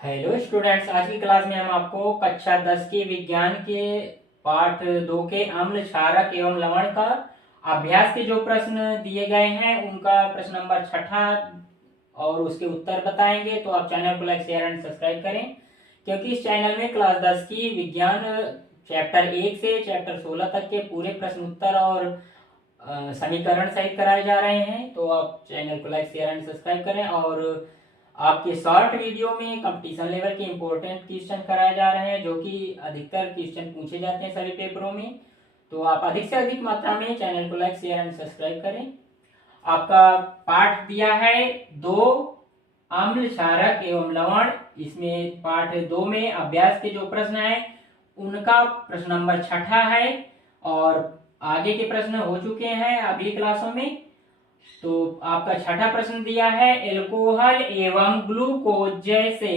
Hello students, आज की class में हम आपको कक्षा 10 के विज्ञान के पाठ 2 के अम्ल क्षारक एवं लवण का अभ्यास के जो प्रश्न दिए गए हैं उनका प्रश्न नंबर 6 और उसके उत्तर बताएंगे। तो आप चैनल को लाइक शेयर एंड सब्सक्राइब करें, क्योंकि इस चैनल में क्लास 10 की विज्ञान चैप्टर 1 से चैप्टर 16 तक के पूरे प्रश्न उत्तर और समीकरण सहित कराए जा रहे हैं। तो आप चैनल को लाइक शेयर एंड सब्सक्राइब करें। और आपके शॉर्ट वीडियो में कंपटीशन लेवल के इंपॉर्टेंट क्वेश्चन कराए जा रहे हैं, जो कि अधिकतर क्वेश्चन पूछे जाते हैं सभी पेपरों में। तो आप अधिक से अधिक मात्रा में चैनल को लाइक शेयर एंड सब्सक्राइब करें। आपका पाठ दिया है 2 अम्ल क्षारक एवं लवण। इसमें पाठ 2 में अभ्यास के जो प्रश्न है उनका प्रश्न नंबर 6 है और आगे के प्रश्न हो चुके हैं अगली क्लासों में। तो आपका 6 प्रश्न दिया है, एल्कोहल एवं ग्लूकोज जैसे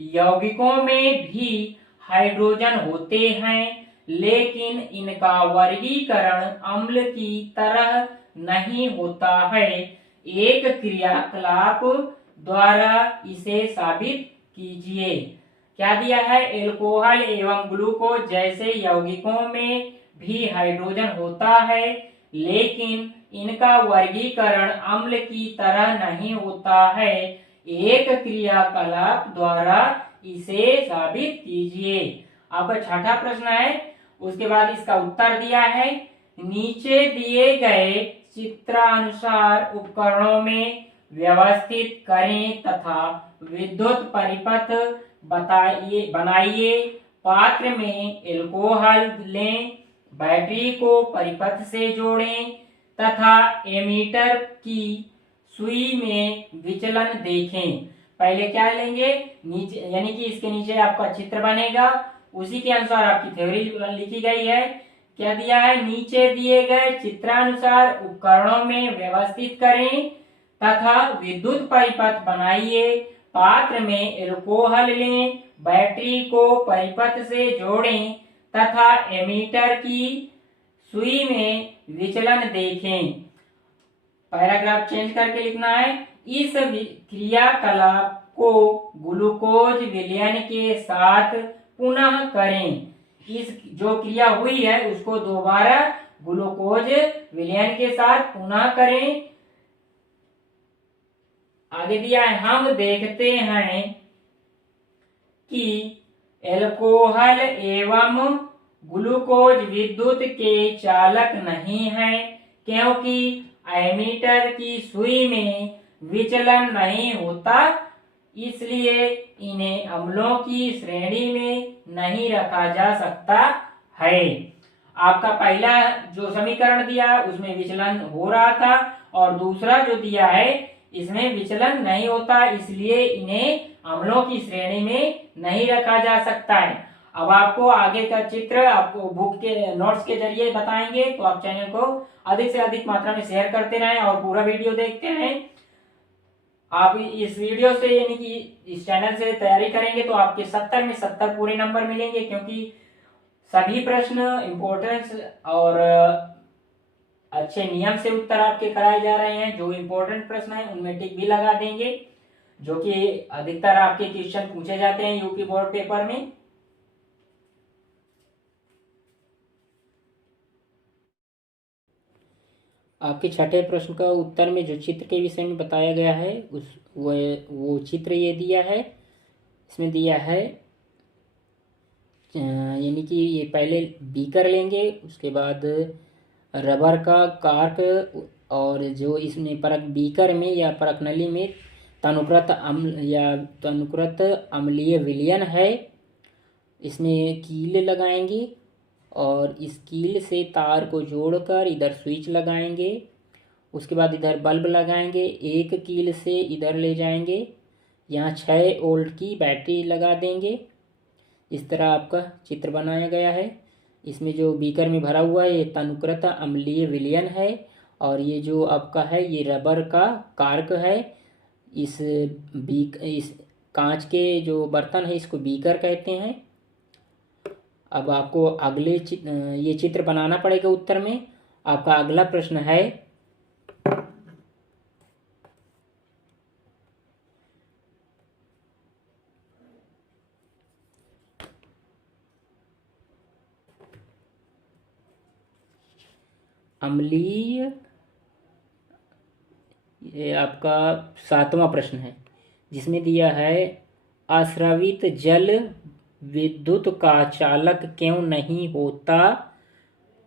यौगिकों में भी हाइड्रोजन होते हैं, लेकिन इनका वर्गीकरण अम्ल की तरह नहीं होता है। एक क्रियाकलाप द्वारा इसे साबित कीजिए। क्या दिया है? एल्कोहल एवं ग्लूकोज जैसे यौगिकों में भी हाइड्रोजन होता है, लेकिन इनका वर्गीकरण अम्ल की तरह नहीं होता है। एक क्रियाकलाप द्वारा इसे साबित कीजिए। आपका 6 प्रश्न है। उसके बाद इसका उत्तर दिया है, नीचे दिए गए चित्रानुसार उपकरणों में व्यवस्थित करें तथा विद्युत परिपथ बनाइए। पात्र में एल्कोहल लें, बैटरी को परिपथ से जोड़ें तथा एमीटर की सुई में विचलन देखें। पहले क्या लेंगे? नीचे, यानी कि इसके नीचे आपका चित्र बनेगा, उसी के अनुसार आपकी थ्योरी लिखी गई है। क्या दिया है? नीचे दिए गए चित्रानुसार उपकरणों में व्यवस्थित करें तथा विद्युत परिपथ बनाइए। पात्र में एल्कोहल लें, बैटरी को परिपथ से जोड़ें तथा एमीटर की सुई में विचलन देखें। पैराग्राफ चेंज करके लिखना है, इस क्रियाकलाप को ग्लूकोज विलयन के साथ पुनः करें। इस जो क्रिया हुई है उसको दोबारा ग्लूकोज विलयन के साथ पुनः करें। आगे दिया है, हम देखते हैं कि एल्कोहल एवं ग्लूकोज विद्युत के चालक नहीं है, क्योंकि एमीटर की सुई में विचलन नहीं होता, इसलिए इन्हें अम्लों की श्रेणी में नहीं रखा जा सकता है। आपका पहला जो समीकरण दिया उसमें विचलन हो रहा था और दूसरा जो दिया है इसमें विचलन नहीं होता, इसलिए इन्हें अम्लों की श्रेणी में नहीं रखा जा सकता है। अब आपको आगे का चित्र आपको बुक के नोट्स के जरिए बताएंगे, तो आप चैनल को अधिक से अधिक मात्रा में शेयर करते रहें और पूरा वीडियो देखते रहें। आप इस वीडियो से यानी कि इस चैनल से तैयारी करेंगे तो आपके 70 में 70 पूरे नंबर मिलेंगे, क्योंकि सभी प्रश्न इम्पोर्टेंस और अच्छे नियम से उत्तर आपके कराए जा रहे हैं। जो इम्पोर्टेंट प्रश्न है उनमें टिक भी लगा देंगे, जो कि अधिकतर आपके क्वेश्चन पूछे जाते हैं यूपी बोर्ड पेपर में। आपके 6 प्रश्न का उत्तर में जो चित्र के विषय में बताया गया है वो चित्र ये दिया है। इसमें दिया है यानी कि ये पहले बीकर लेंगे, उसके बाद रबर का कार्क, और जो इसमें परक बीकर में या परक नली में तनुकृत अम्ल या तनुकृत अम्लीय विलयन है, इसमें कील लगाएंगे और इस कील से तार को जोड़कर इधर स्विच लगाएंगे। उसके बाद इधर बल्ब लगाएंगे, एक कील से इधर ले जाएंगे, यहाँ 6 वोल्ट की बैटरी लगा देंगे। इस तरह आपका चित्र बनाया गया है। इसमें जो बीकर में भरा हुआ है ये तनुकृत अम्लीय विलयन है, और ये जो आपका है ये रबर का कार्क है। इस कांच के जो बर्तन है इसको बीकर कहते हैं। अब आपको अगले ये चित्र बनाना पड़ेगा उत्तर में। आपका अगला प्रश्न है, अम्लीय, ये आपका 7वां प्रश्न है, जिसमें दिया है अस्रवित जल विद्युत का चालक क्यों नहीं होता,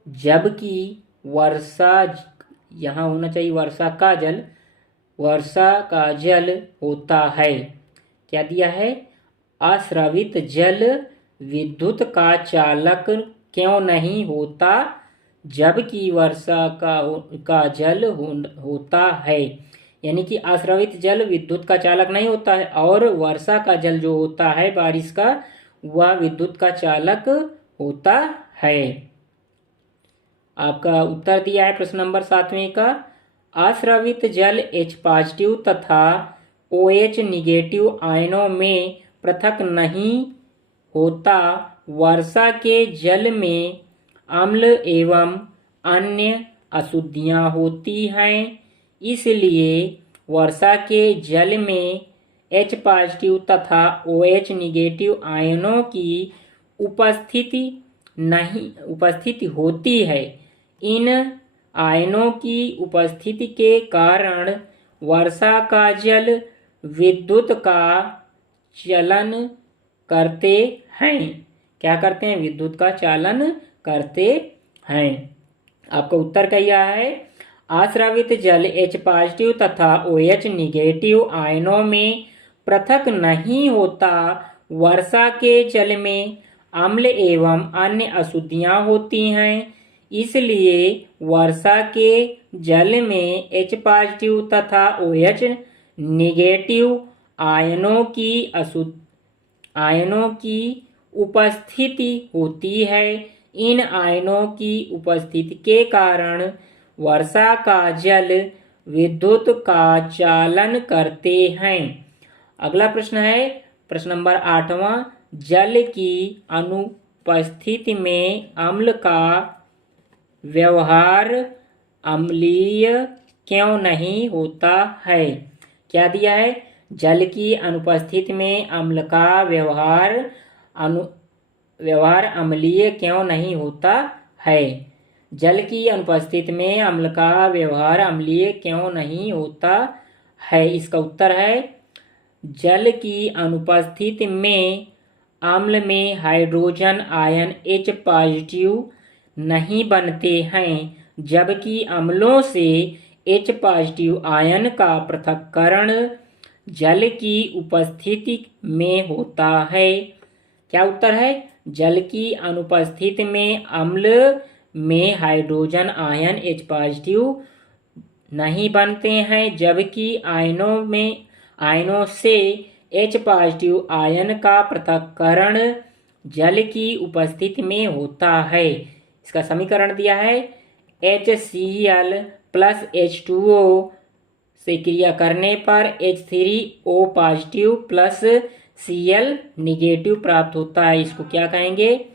जबकि वर्षा, यहाँ होना चाहिए वर्षा का जल होता है। क्या दिया है? अस्रवित जल विद्युत का चालक क्यों नहीं होता, जबकि वर्षा का जल होता है। यानी कि अस्रवित जल विद्युत का चालक नहीं होता है, और वर्षा का जल जो होता है बारिश का, वह विद्युत का चालक होता है। आपका उत्तर दिया है प्रश्न नंबर 7वें का, अस्रवित जल H+ तथा OH- आयनों में पृथक नहीं होता। वर्षा के जल में अम्ल एवं अन्य अशुद्धियां होती हैं, इसलिए वर्षा के जल में H+ तथा OH- आयनों की उपस्थिति होती है। इन आयनों की उपस्थिति के कारण वर्षा का जल विद्युत का चलन करते हैं। क्या करते हैं? विद्युत का चालन करते हैं। आपका उत्तर क्या है? अस्रवित जल H+ तथा OH- आयनों में पृथक नहीं होता। वर्षा के जल में अम्ल एवं अन्य अशुद्धियां होती हैं, इसलिए वर्षा के जल में H+ तथा OH- आयनों की उपस्थिति होती है। इन आयनों की उपस्थिति के कारण वर्षा का जल विद्युत का चालन करते हैं। अगला प्रश्न है प्रश्न नंबर 8वां, जल की अनुपस्थिति में अम्ल का व्यवहार अम्लीय क्यों नहीं होता है? क्या दिया है? जल की अनुपस्थिति में अम्ल का व्यवहार अम्लीय क्यों नहीं होता है? जल की अनुपस्थिति में अम्ल का व्यवहार अम्लीय क्यों नहीं होता है? इसका उत्तर है, जल की अनुपस्थिति में अम्ल में हाइड्रोजन आयन H+ नहीं बनते हैं, जबकि अम्लों से H+ आयन का पृथक्करण जल की उपस्थिति में होता है। क्या उत्तर है? जल की अनुपस्थिति में अम्ल में हाइड्रोजन आयन H+ नहीं बनते हैं, जबकि आयनों से H+ आयन का पृथक्करण जल की उपस्थिति में होता है। इसका समीकरण दिया है, HCl + H2O से क्रिया करने पर H3O+ + Cl- प्राप्त होता है। इसको क्या कहेंगे?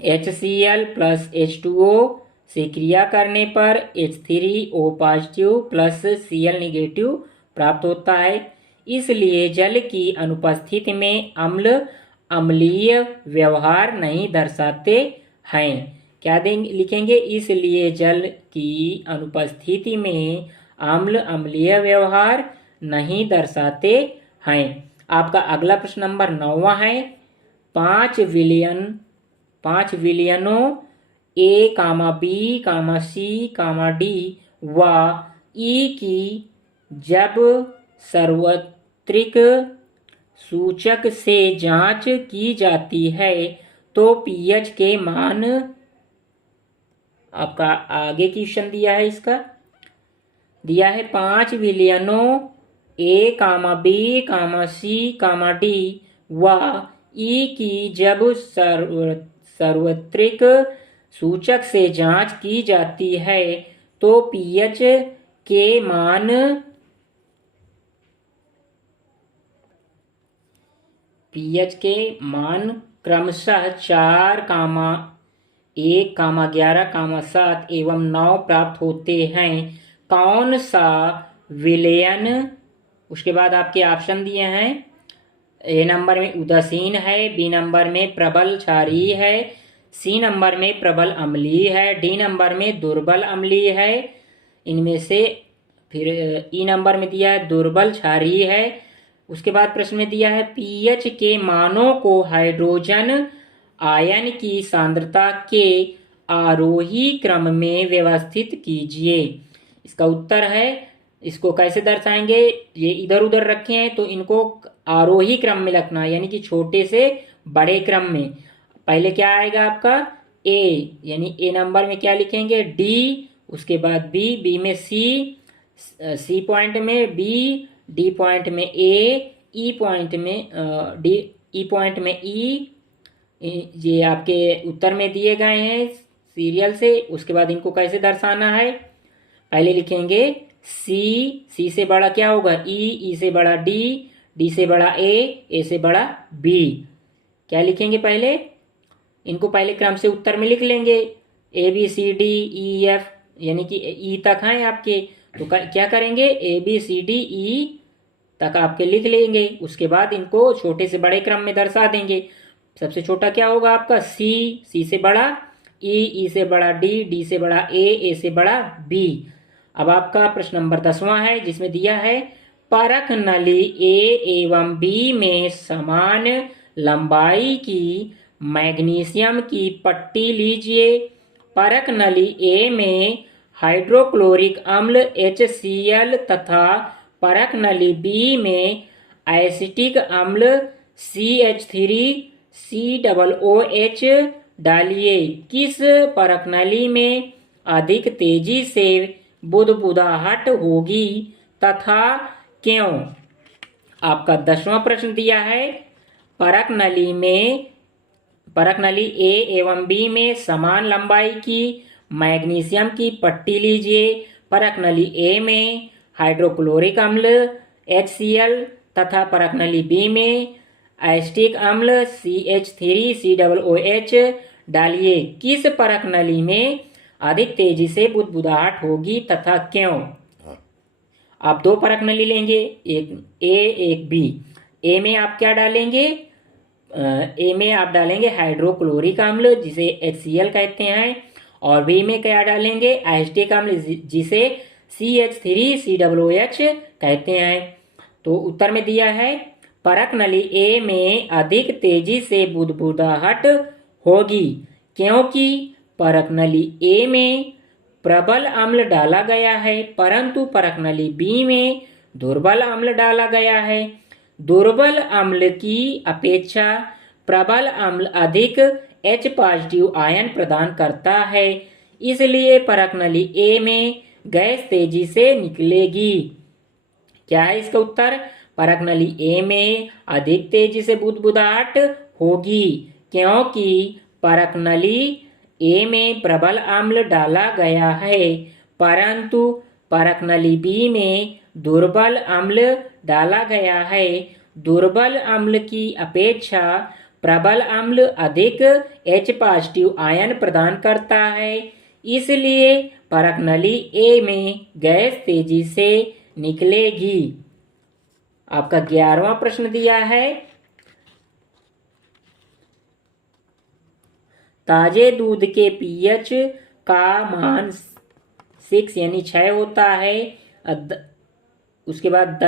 HCl + H2O से क्रिया करने पर H3O+ + Cl- प्राप्त होता है। इसलिए जल की अनुपस्थिति में अम्ल अम्लीय व्यवहार नहीं दर्शाते हैं। क्या लिखेंगे? इसलिए जल की अनुपस्थिति में अम्ल अम्लीय व्यवहार नहीं दर्शाते हैं। आपका अगला प्रश्न नंबर 9वां है, 5 विलयनों A, B, C, D व E की जब सार्वत्रिक सूचक से जांच की जाती है तो pH के मान, आपका आगे क्वेश्चन दिया है, इसका दिया है 5 विलयनों A, B, C, D व E की जब सार्वत्रिक सूचक से जांच की जाती है तो pH के मान क्रमशः 4, 1, 11, 7 एवं 9 प्राप्त होते हैं। कौन सा विलयन, उसके बाद आपके ऑप्शन दिए हैं, A नंबर में उदासीन है, B नंबर में प्रबल क्षारीय है, सी नंबर में प्रबल अम्लीय है, डी नंबर में दुर्बल अम्लीय है इनमें से। फिर ई नंबर में दिया है दुर्बल क्षारीय है। उसके बाद प्रश्न में दिया है पीएच के मानों को हाइड्रोजन आयन की सांद्रता के आरोही क्रम में व्यवस्थित कीजिए। इसका उत्तर है, इसको कैसे दर्शाएंगे, ये इधर उधर रखे हैं तो इनको आरोही क्रम में रखना, यानी कि छोटे से बड़े क्रम में। पहले क्या आएगा आपका ए, यानी ए नंबर में क्या लिखेंगे डी, उसके बाद बी, बी में सी, सी पॉइंट में बी, डी पॉइंट में ए, ई पॉइंट में डी, ई पॉइंट में ई। ये आपके उत्तर में दिए गए हैं सीरियल से। उसके बाद इनको कैसे दर्शाना है, पहले लिखेंगे सी, सी से बड़ा क्या होगा ई, ई से बड़ा डी, डी से बड़ा ए से बड़ा बी। क्या लिखेंगे पहले, इनको पहले क्रम से उत्तर में लिख लेंगे A B C D E F, यानी कि ई तक हैं आपके, तो क्या करेंगे ए बी सी डी ई तक आपके लिख लेंगे। उसके बाद इनको छोटे से बड़े क्रम में दर्शा देंगे। सबसे छोटा क्या होगा आपका सी, सी से बड़ा ई, ई से बड़ा डी, डी से बड़ा ए से बड़ा बी। अब आपका प्रश्न नंबर 10वां है जिसमें दिया है परख नली ए एवं बी में समान लंबाई की मैग्नीशियम की पट्टी लीजिए। परख नली ए में हाइड्रोक्लोरिक अम्ल HCl तथा परख नली बी में एसिटिक अम्ल CH3COOH डालिए। किस परख नली में अधिक तेजी से बुदबुदाहट होगी तथा क्यों। आपका 10वां प्रश्न दिया है परख नली ए एवं बी में समान लंबाई की मैग्नीशियम की पट्टी लीजिए। परख नली ए में हाइड्रोक्लोरिक अम्ल HCl तथा परख नली बी में एसिटिक अम्ल CH3COOH डालिए। किस परख नली में अधिक तेजी से बुदबुदाहट होगी तथा क्यों। आप दो परख नली लेंगे, एक ए एक बी। ए में आप क्या डालेंगे, ए में आप डालेंगे हाइड्रोक्लोरिक अम्ल जिसे HCl कहते हैं, और बी में क्या डालेंगे एसिटिक अम्ल जिसे CH3COOH कहते हैं। तो उत्तर में दिया है परख नली ए में अधिक तेजी से बुदबुदाहट होगी क्योंकि परख नली ए में प्रबल अम्ल डाला गया है परंतु परख नली बी में दुर्बल अम्ल डाला गया है। दुर्बल अम्ल की अपेक्षा प्रबल अम्ल अधिक H पॉजिटिव आयन प्रदान करता है, इसलिए परख नली ए में गैस तेजी से निकलेगी। क्या है इसका उत्तर, परख नली ए में अधिक तेजी से बुदबुदाहट होगी क्योंकि परख नली ए में प्रबल अम्ल डाला गया है परंतु परख नली बी में दुर्बल अम्ल डाला गया है। दुर्बल अम्ल की अपेक्षा प्रबल अम्ल अधिक H पॉजिटिव आयन प्रदान करता है, इसलिए परख नली ए में गैस तेजी से निकलेगी। आपका 11वां प्रश्न दिया है ताजे दूध के पीएच का मान 6 यानी 6 होता है। उसके बाद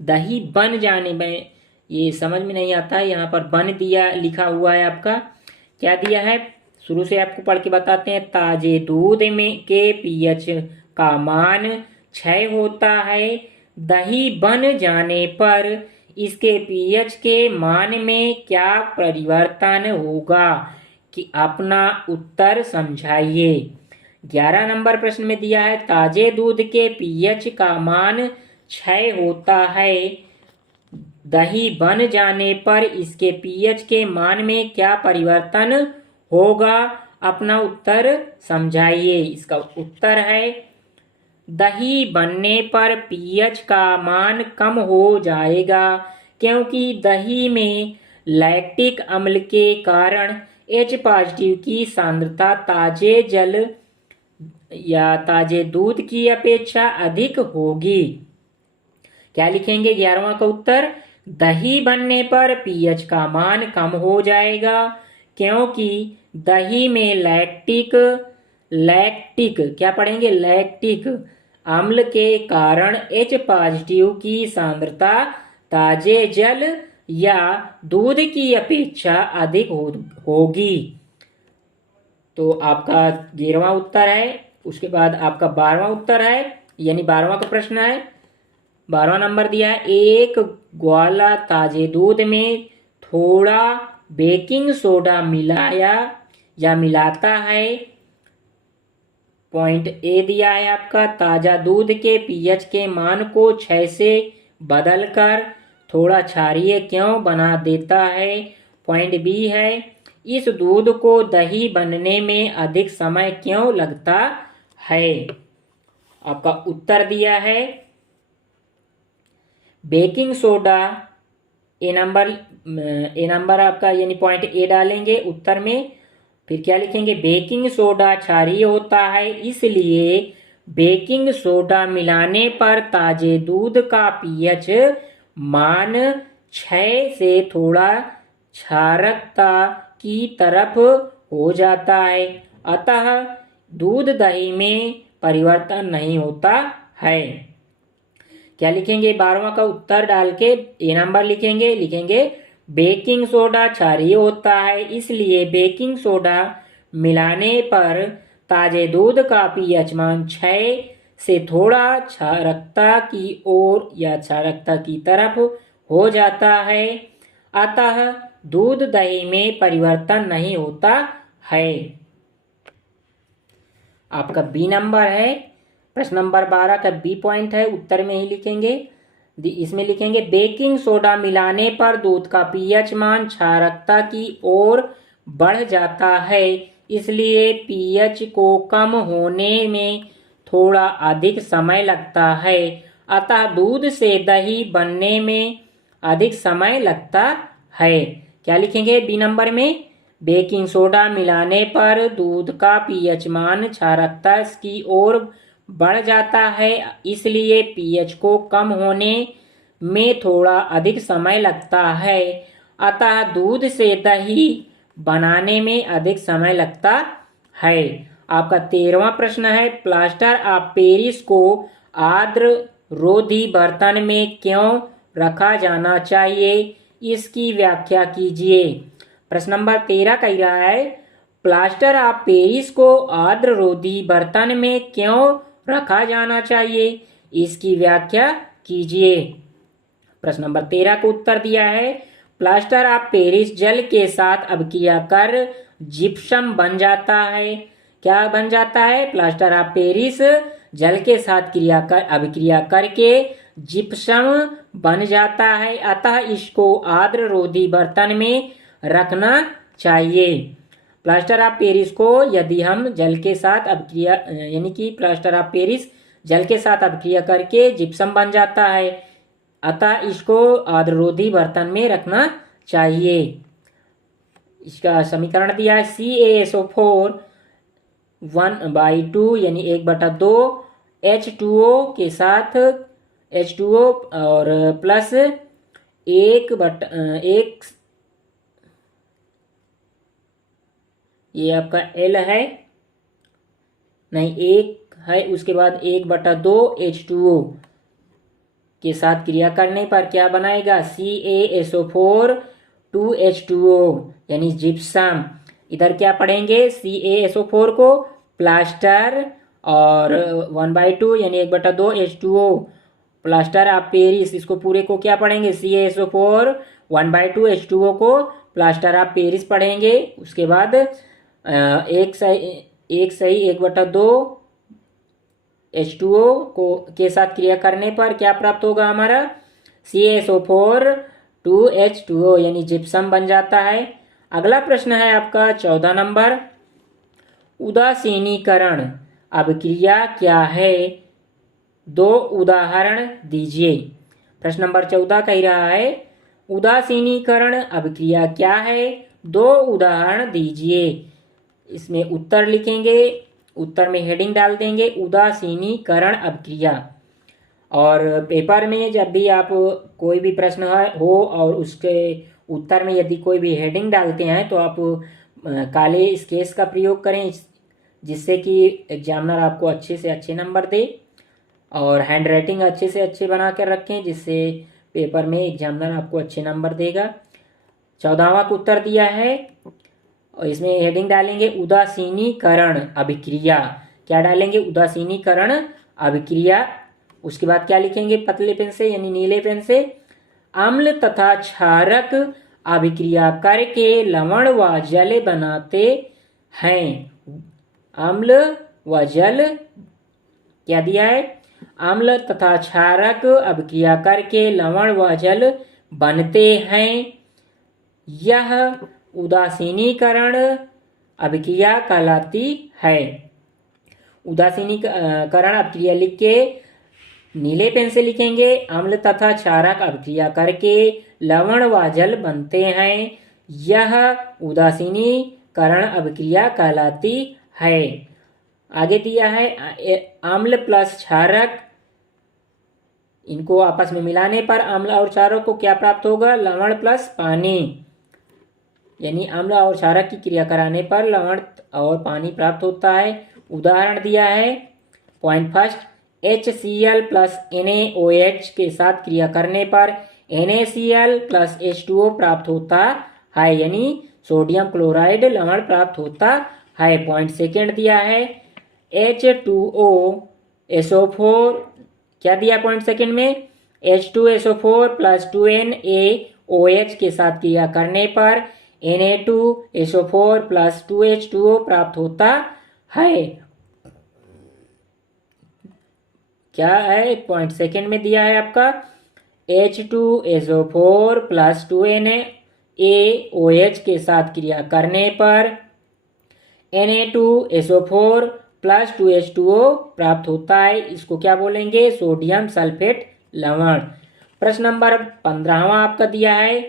दही बन जाने में, ये समझ में नहीं आता है, यहाँ पर बन दिया लिखा हुआ है आपका, क्या दिया है शुरू से आपको पढ़ के बताते हैं। ताजे दूध में के पीएच का मान 6 होता है। दही बन जाने पर इसके पीएच के मान में क्या परिवर्तन होगा कि अपना उत्तर समझाइए। 11 नंबर प्रश्न में दिया है ताजे दूध के पीएच का मान 6 होता है। दही बन जाने पर इसके पीएच के मान में क्या परिवर्तन होगा, अपना उत्तर समझाइए। इसका उत्तर है दही बनने पर पीएच का मान कम हो जाएगा क्योंकि दही में लैक्टिक अम्ल के कारण H पॉजिटिव की सांद्रता ताजे जल या ताजे दूध की अपेक्षा अधिक होगी। क्या लिखेंगे 11वां का उत्तर, दही बनने पर पीएच का मान कम हो जाएगा, क्योंकि दही में लैक्टिक लैक्टिक क्या पढ़ेंगे, लैक्टिक अम्ल के कारण H पॉजिटिव की सांद्रता ताजे जल या दूध की अपेक्षा अधिक होगी। तो आपका 11वां उत्तर है। उसके बाद आपका 12वां उत्तर है, यानी 12वां का प्रश्न है। 12वां नंबर दिया है, एक ग्वाला ताजे दूध में थोड़ा बेकिंग सोडा मिलाया या मिलाता है। पॉइंट ए दिया है आपका, ताजा दूध के पीएच के मान को 6 से बदलकर थोड़ा क्षारीय क्यों बना देता है। पॉइंट बी है, इस दूध को दही बनने में अधिक समय क्यों लगता है। आपका उत्तर दिया है बेकिंग सोडा, ए नंबर आपका, यानी पॉइंट ए डालेंगे उत्तर में। फिर क्या लिखेंगे, बेकिंग सोडा क्षारीय होता है, इसलिए बेकिंग सोडा मिलाने पर ताजे दूध का पीएच मान 6 से थोड़ा क्षारकता की तरफ हो जाता है, अतः दूध दही में परिवर्तन नहीं होता है। क्या लिखेंगे 12वां का उत्तर डाल के ए नंबर लिखेंगे बेकिंग सोडा क्षारीय होता है, इसलिए बेकिंग सोडा मिलाने पर ताजे दूध का पीएच मान 6 से थोड़ा क्षारकता की ओर या क्षारकता की तरफ हो जाता है, अतः दूध दही में परिवर्तन नहीं होता है। आपका बी नंबर है, प्रश्न नंबर 12 का बी पॉइंट है, उत्तर में ही लिखेंगे। इसमें लिखेंगे बेकिंग सोडा मिलाने पर दूध का पीएच मान क्षारकता की ओर बढ़ जाता है, इसलिए पीएच को कम होने में थोड़ा अधिक समय लगता है, अतः दूध से दही बनने में अधिक समय लगता है। क्या लिखेंगे बी नंबर में, बेकिंग सोडा मिलाने पर दूध का पीएच मान क्षारकता की ओर बढ़ जाता है, इसलिए पीएच को कम होने में थोड़ा अधिक समय लगता है, अतः दूध से दही बनाने में अधिक समय लगता है। आपका 13वां प्रश्न है, प्लास्टर ऑफ पेरिस को आर्द्र रोधी बर्तन में क्यों रखा जाना चाहिए, इसकी व्याख्या कीजिए। प्रश्न नंबर 13 कह रहा है, प्लास्टर ऑफ पेरिस को आर्द्र रोधी बर्तन में क्यों रखा जाना चाहिए, इसकी व्याख्या कीजिए। प्रश्न नंबर 13 को उत्तर दिया है, प्लास्टर ऑफ पेरिस जल के साथ अभिक्रिया कर जिप्सम बन जाता है। क्या बन जाता है, प्लास्टर ऑफ पेरिस जल के साथ अभिक्रिया करके जिप्सम बन जाता है, अतः इसको आर्द्र रोधी बर्तन में रखना चाहिए। प्लास्टर ऑफ पेरिस को यदि हम जल के साथ अभिक्रिया, यानी कि प्लास्टर ऑफ पेरिस जल के साथ अभिक्रिया करके जिप्सम बन जाता है, अतः इसको आर्द्ररोधी बर्तन में रखना चाहिए। इसका समीकरण दिया है, CaSO4 1/2 यानी 1/2 H2O के साथ H2O और प्लस 1/1, ये आपका L है, नहीं 1 है, उसके बाद 1/2 H2O के साथ क्रिया करने पर क्या बनाएगा, CaSO4 2H2O यानी जिप्सम। इधर क्या पढ़ेंगे, CaSO4 को प्लास्टर और 1/2 यानी 1/2 H2O प्लास्टर ऑफ पेरिस, इसको पूरे को क्या पढ़ेंगे, CaSO4 1/2 H2O को प्लास्टर ऑफ पेरिस पढ़ेंगे। उसके बाद एक सही 1/2 H2O को के साथ क्रिया करने पर क्या प्राप्त होगा हमारा, CaSO4 2H2O यानी जिप्सम बन जाता है। अगला प्रश्न है आपका 14 नंबर, उदासीनीकरण अभिक्रिया क्या है, 2 उदाहरण दीजिए। प्रश्न नंबर 14 कह रहा है, उदासीनीकरण अभिक्रिया क्या है, 2 उदाहरण दीजिए। इसमें उत्तर लिखेंगे, उत्तर में हेडिंग डाल देंगे उदासीनीकरण अभिक्रिया, और पेपर में जब भी आप कोई भी प्रश्न हो और उसके उत्तर में यदि कोई भी हेडिंग डालते हैं तो आप काले स्केच का प्रयोग करें, जिससे कि एग्जामिनर आपको अच्छे से अच्छे नंबर दे। और हैंड राइटिंग अच्छे से अच्छे बना कर रखें, जिससे पेपर में एग्जामिनर आपको अच्छे नंबर देगा। 14वां का उत्तर दिया है और इसमें हेडिंग डालेंगे उदासीनीकरण अभिक्रिया। क्या डालेंगे? उदासीनीकरण अभिक्रिया। उसके बाद क्या लिखेंगे पतले पेन से यानी नीले पेन से? अम्ल तथा क्षारक अभिक्रिया करके लवण व जल बनाते हैं। अम्ल व जल क्या दिया है? अम्ल तथा क्षारक अभिक्रिया करके लवण व जल बनते हैं। यह उदासीनीकरण अभिक्रिया कहलाती है। उदासीनीकरण अभिक्रिया लिख के नीले पेन से लिखेंगे अम्ल तथा क्षारक अभिक्रिया करके लवण व जल बनते हैं। यह उदासीनीकरण अभिक्रिया कहलाती है। आगे दिया है अम्ल प्लस क्षारक, इनको आपस में मिलाने पर अम्ल और क्षारक को क्या प्राप्त होगा? लवण प्लस पानी। यानी अम्ल और क्षारक की क्रिया कराने पर लवण और पानी प्राप्त होता है। उदाहरण दिया है point first, HCl plus NaOH के साथ क्रिया करने पर NaCl प्लस H2O प्राप्त होता है, यानी सोडियम क्लोराइड लवण प्राप्त होता है। पॉइंट सेकेंड दिया है H2O SO4, क्या दिया पॉइंट सेकेंड में? H2SO4 प्लस 2NaOH के साथ क्रिया करने पर Na2SO4 प्लस 2H2O प्राप्त होता है। क्या है? पॉइंट सेकेंड में दिया है आपका H2SO4 प्लस 2NaOH के साथ क्रिया करने पर Na2SO4 प्लस 2H2O प्राप्त होता है। इसको क्या बोलेंगे? सोडियम सल्फेट लवण। प्रश्न नंबर 15वां आपका दिया है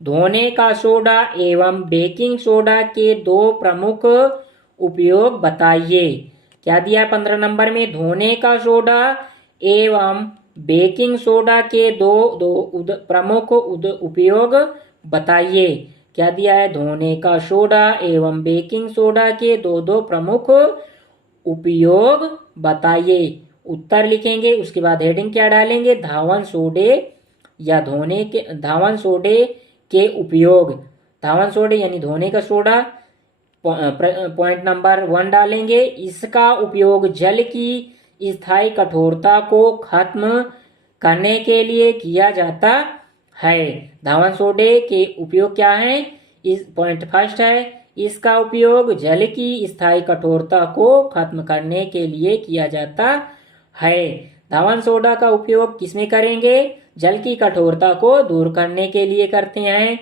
धोने का सोडा एवं बेकिंग सोडा के दो प्रमुख उपयोग बताइए। क्या दिया है 15 नंबर में? धोने का सोडा एवं बेकिंग सोडा के दो प्रमुख उपयोग बताइए। क्या दिया है? धोने का सोडा एवं बेकिंग सोडा के दो प्रमुख उपयोग बताइए। उत्तर लिखेंगे, उसके बाद हेडिंग क्या डालेंगे? धावन सोडे या धावन सोडे के उपयोग। धावन सोडे यानी धोने का सोडा। पॉइंट नंबर 1 डालेंगे, इसका उपयोग जल की स्थायी कठोरता को खत्म करने के लिए किया जाता है। धावन सोडे के उपयोग क्या है? इस पॉइंट फर्स्ट है, इसका उपयोग जल की स्थायी कठोरता को खत्म करने के लिए किया जाता है। धावन सोडा का उपयोग किसमें करेंगे? जल की कठोरता को दूर करने के लिए करते हैं।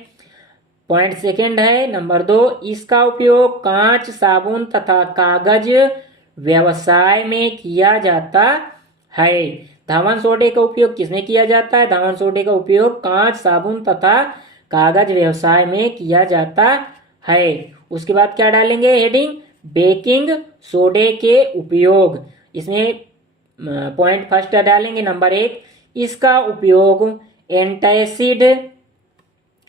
पॉइंट सेकेंड है नंबर 2, इसका उपयोग कांच, साबुन तथा कागज व्यवसाय में किया जाता है। धावन सोडे का उपयोग किसमें किया जाता है? धावन सोडे का उपयोग कांच, साबुन तथा कागज व्यवसाय में किया जाता है। उसके बाद क्या डालेंगे हेडिंग? बेकिंग सोडे के उपयोग। इसमें पॉइंट फर्स्ट डालेंगे नंबर 1, इसका उपयोग एंटासिड,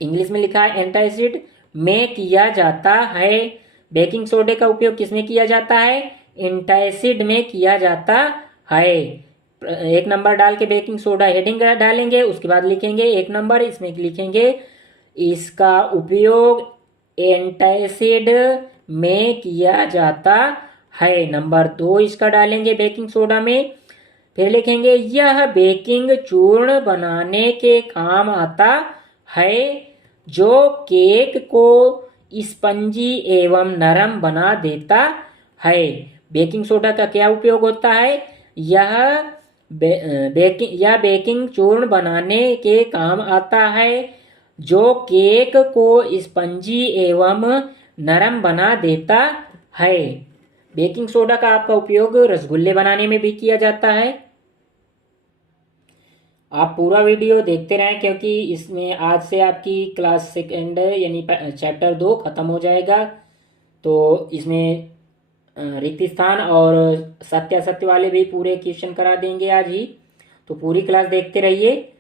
इंग्लिश में लिखा है एंटासिड, में किया जाता है। बेकिंग सोडे का उपयोग किसमें किया जाता है? एंटासिड में किया जाता है। 1 नंबर डाल के बेकिंग सोडा हेडिंग डालेंगे, उसके बाद लिखेंगे 1 नंबर, इसमें लिखेंगे इसका उपयोग एंटासिड में किया जाता है। नंबर 2 इसका डालेंगे बेकिंग सोडा में। फिर लिखेंगे यह बेकिंग चूर्ण बनाने के काम आता है, जो केक को स्पंजी एवं नरम बना देता है। बेकिंग सोडा का क्या उपयोग होता है? यह बेकिंग चूर्ण बनाने के काम आता है, जो केक को स्पंजी एवं नरम बना देता है। बेकिंग सोडा का आपका उपयोग रसगुल्ले बनाने में भी किया जाता है। आप पूरा वीडियो देखते रहें, क्योंकि इसमें आज से आपकी क्लास सेकेंड यानी चैप्टर 2 खत्म हो जाएगा। तो इसमें रिक्त स्थान और सत्य असत्य वाले भी पूरे क्वेश्चन करा देंगे आज ही। तो पूरी क्लास देखते रहिए।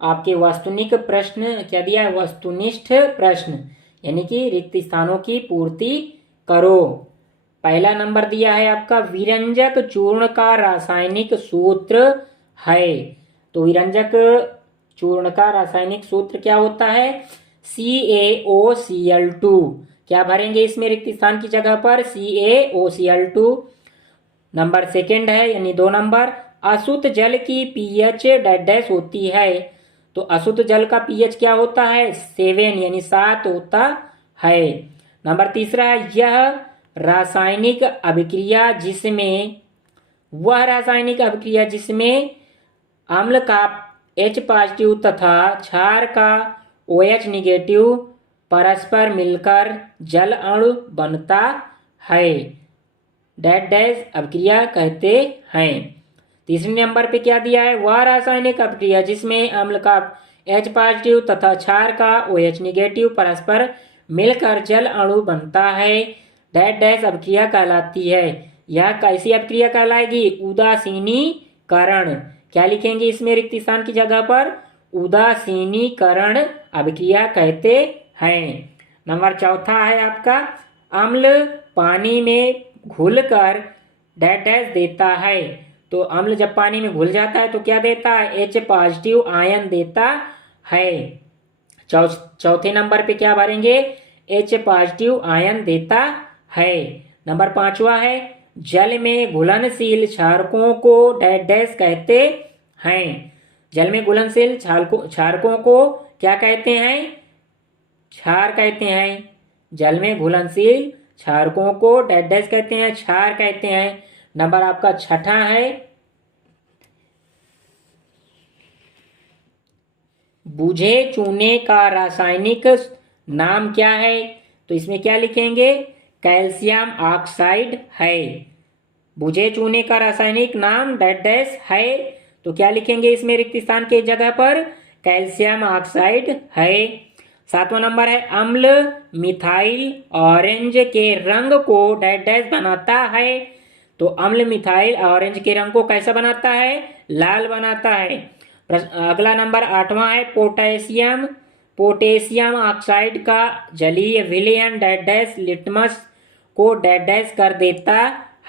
आपके वस्तुनिक प्रश्न क्या दिया है, वस्तुनिष्ठ प्रश्न, यानी कि रिक्त स्थानों की पूर्ति करो। पहला नंबर दिया है आपका विरंजक चूर्ण का रासायनिक सूत्र है। तो विरंजक चूर्ण का रासायनिक सूत्र क्या होता है, CaOCl2। क्या भरेंगे इसमें रिक्त स्थान की जगह पर, CaOCl2। नंबर सेकंड है यानी 2 नंबर, अशुद्ध जल की पीएच डैश होती है। तो अशुद्ध जल का पीएच क्या होता है, 7 यानी 7 होता है। नंबर तीसरा है यह रासायनिक अभिक्रिया जिसमें, वह रासायनिक अभिक्रिया जिसमें अम्ल का H पॉजिटिव तथा क्षार का OH निगेटिव परस्पर मिलकर जल अणु बनता है, डैश अभिक्रिया कहते हैं। तीसरे नंबर पे क्या दिया है, वह रासायनिक अभिक्रिया जिसमें अम्ल का H पॉजिटिव तथा क्षार का OH निगेटिव परस्पर मिलकर जल अणु बनता है, डैश अभिक्रिया कहलाती है। यह कैसी अभिक्रिया कहलाएगी, उदासीनीकरण। क्या लिखेंगे इसमें रिक्त स्थान की जगह पर, उदासीनीकरण अभिक्रिया कहते हैं। नंबर चौथा है आपका अम्ल पानी में घुलकर डैश देता है। तो अम्ल जब पानी में घुल जाता है तो क्या देता है, H पॉजिटिव आयन देता है। चौथे नंबर पे क्या भरेंगे, H पॉजिटिव आयन देता है। नंबर 5वां है जल में घुलनशील क्षारकों को डैश कहते हैं। जल में घुलनशील क्षारकों को क्या कहते हैं, क्षार कहते हैं। जल में घुलनशील क्षारकों को डैश कहते हैं, क्षार कहते हैं। नंबर आपका 6ठा है बुझे चूने का रासायनिक नाम क्या है। तो इसमें क्या लिखेंगे, कैल्शियम ऑक्साइड है। बुझे चूने का रासायनिक नाम डैश है। तो क्या लिखेंगे इसमें रिक्त स्थान के जगह पर, कैल्शियम ऑक्साइड है। 7वां नंबर है अम्ल मिथाइल ऑरेंज के रंग को डैश बनाता है। तो अम्ल मिथाइल ऑरेंज के रंग को कैसा बनाता है, लाल बनाता है। अगला नंबर 8वां है पोटेशियम ऑक्साइड का जलीय विलयन डैश लिटमस को डैश कर देता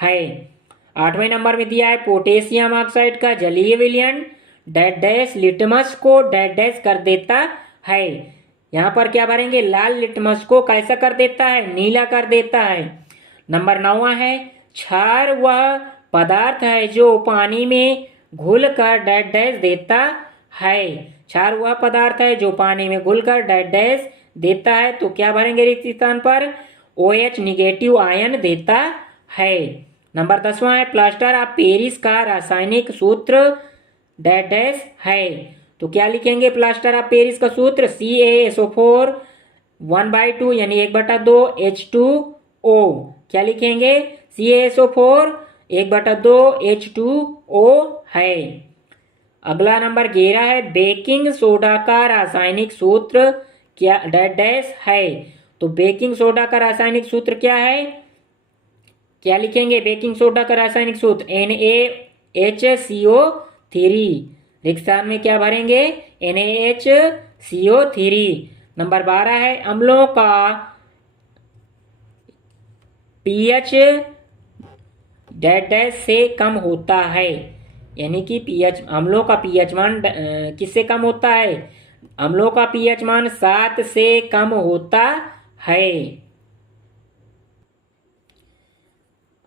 है। 8वें नंबर में दिया है पोटेशियम ऑक्साइड का जलीय विलयन डैश लिटमस को डैश कर देता है। यहाँ पर क्या भरेंगे, लाल लिटमस को कैसा कर देता है, नीला कर देता है। नंबर 9वां है क्षार वह पदार्थ है जो पानी में घुलकर डैश देता है। क्षार वह पदार्थ है जो पानी में घुलकर डैश देता है। तो क्या भरेंगे रिक्त स्थान पर, OH निगेटिव आयन देता है। नंबर 10वां है प्लास्टर ऑफ पेरिस का रासायनिक सूत्र डैश है। तो क्या लिखेंगे प्लास्टर ऑफ पेरिस का सूत्र, CaSO4 1/2 यानी 1/2 H2O। क्या लिखेंगे, CaSO4 1/2 H2O है। अगला नंबर 11 है बेकिंग सोडा का रासायनिक सूत्र क्या डैश है। तो बेकिंग सोडा का रासायनिक सूत्र क्या है, क्या लिखेंगे बेकिंग सोडा का रासायनिक सूत्र NaHCO3। रिक्त स्थान में क्या भरेंगे, NaHCO3। नंबर 12 है अम्लों का पीएच डैश से कम होता है। यानी कि पीएच अम्लों का पीएच मान किससे कम होता है, अम्लों का पीएच मान 7 से कम होता है।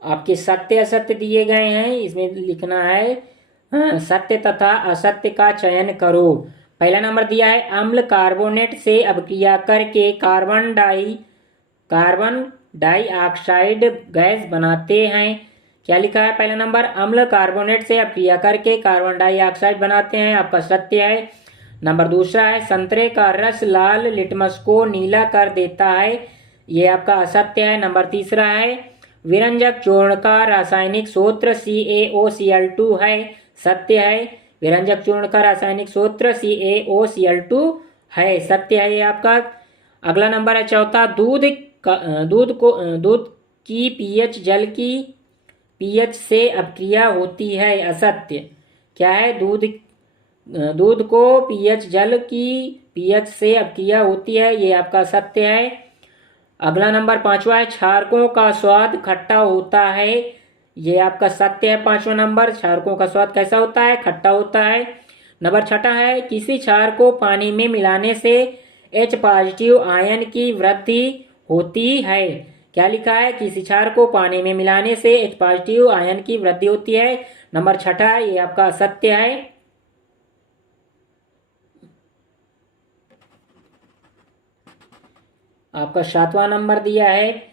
आपके सत्य असत्य दिए गए हैं, इसमें लिखना है सत्य तथा असत्य का चयन करो। पहला नंबर दिया है अम्ल कार्बोनेट से अभिक्रिया करके कार्बन डाइऑक्साइड गैस बनाते हैं। क्या लिखा है, पहला नंबर अम्ल कार्बोनेट से अभिक्रिया करके कार्बन डाइऑक्साइड बनाते हैं, आपका सत्य है। नंबर दूसरा है संतरे का रस लाल लिटमस को नीला कर देता है, ये आपका असत्य है। नंबर तीसरा है विरंजक चूर्ण का रासायनिक सूत्र CaOCl2 है, सत्य है। विरंजक चूर्ण का रासायनिक सूत्र CaOCl2 है, सत्य है ये आपका। अगला नंबर है चौथा दूध की पीएच जल की पीएच से अभिक्रिया होती है, असत्य। क्या है? दूध को पीएच जल की पीएच से अपक्रिया होती है, ये आपका सत्य है। अगला नंबर 5वां है, क्षारकों का स्वाद खट्टा होता है, ये आपका सत्य है। 5वां नंबर, क्षारकों का स्वाद कैसा होता है? खट्टा होता है। नंबर 6 है, किसी क्षार को पानी में मिलाने से H पॉजिटिव आयन की वृद्धि होती है। क्या लिखा है? किसी क्षार को पानी में मिलाने से H पॉजिटिव आयन की वृद्धि होती है। नंबर 6 ये आपका सत्य है। आपका 7वां नंबर दिया है,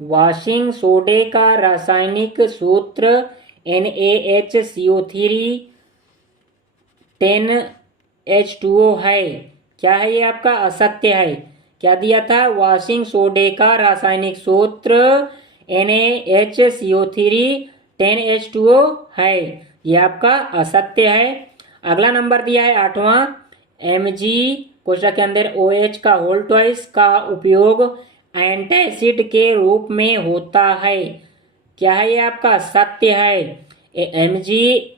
वॉशिंग सोडे का रासायनिक सूत्र NaHCO3 10H2O है। क्या है? ये आपका असत्य है। क्या दिया था? वॉशिंग सोडे का रासायनिक सूत्र NaHCO3 10H2O है, ये आपका असत्य है। अगला नंबर दिया है 8वां, Mg कोष्ठक के अंदर OH का होल ट्वाइस का उपयोग एंटासिड के रूप में होता है। क्या है? ये आपका सत्य है। Mg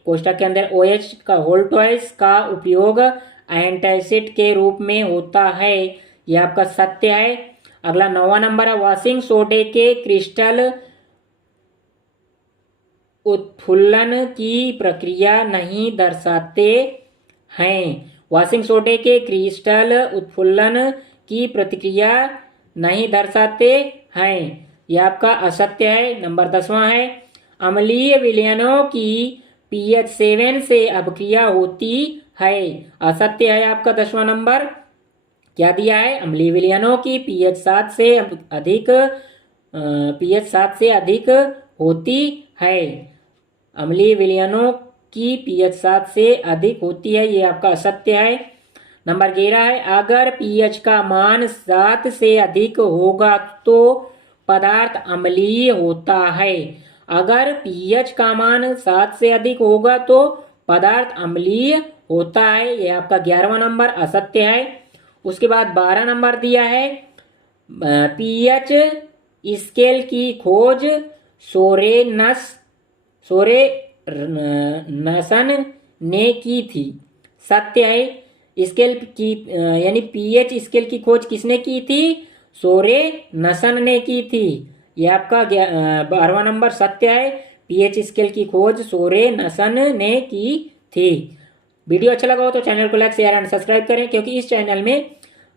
कोष्ठक के अंदर OH का होल ट्वाइस का उपयोग एंटासिड के रूप में होता है, ये आपका सत्य है। अगला 9वां नंबर है, वॉशिंग सोडे के क्रिस्टल उत्फुल्लन की प्रक्रिया नहीं दर्शाते हैं। वॉशिंग सोडे के क्रिस्टल उत्फुल्लन की प्रतिक्रिया नहीं दर्शाते हैं, यह आपका असत्य है। नंबर 10वां है, अम्लीय विलयनों की pH 7 से अपक्रिया होती है, असत्य है आपका 10वां नंबर। क्या दिया है? अम्लीय विलयनों की pH 7 से अधिक होती है। अम्लीय विलयनों की pH 7 से अधिक होती है, ये आपका असत्य है। नंबर 11 है, अगर pH का मान 7 से अधिक होगा तो पदार्थ अम्लीय होता है। अगर pH का मान 7 से अधिक होगा तो पदार्थ अम्लीय होता है, यह आपका 11वां नंबर असत्य है। उसके बाद 12 नंबर दिया है, pH स्केल की खोज सोरेनसन ने की थी, सत्य है। स्केल की यानी pH स्केल की खोज किसने की थी? सोरेनसन ने की थी, यह आपका 12वां नंबर सत्य है। pH स्केल की खोज सोरेनसन ने की थी। वीडियो अच्छा लगा हो तो चैनल को लाइक शेयर एंड सब्सक्राइब करें, क्योंकि इस चैनल में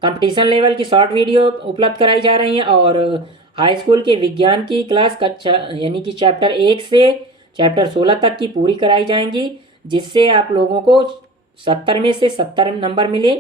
कंपटीशन लेवल की शॉर्ट वीडियो उपलब्ध कराई जा रही हैं और हाई स्कूल के विज्ञान की क्लास कक्षा यानी कि चैप्टर 1 से चैप्टर 16 तक की पूरी कराई जाएंगी, जिससे आप लोगों को 70 में से 70 नंबर मिले।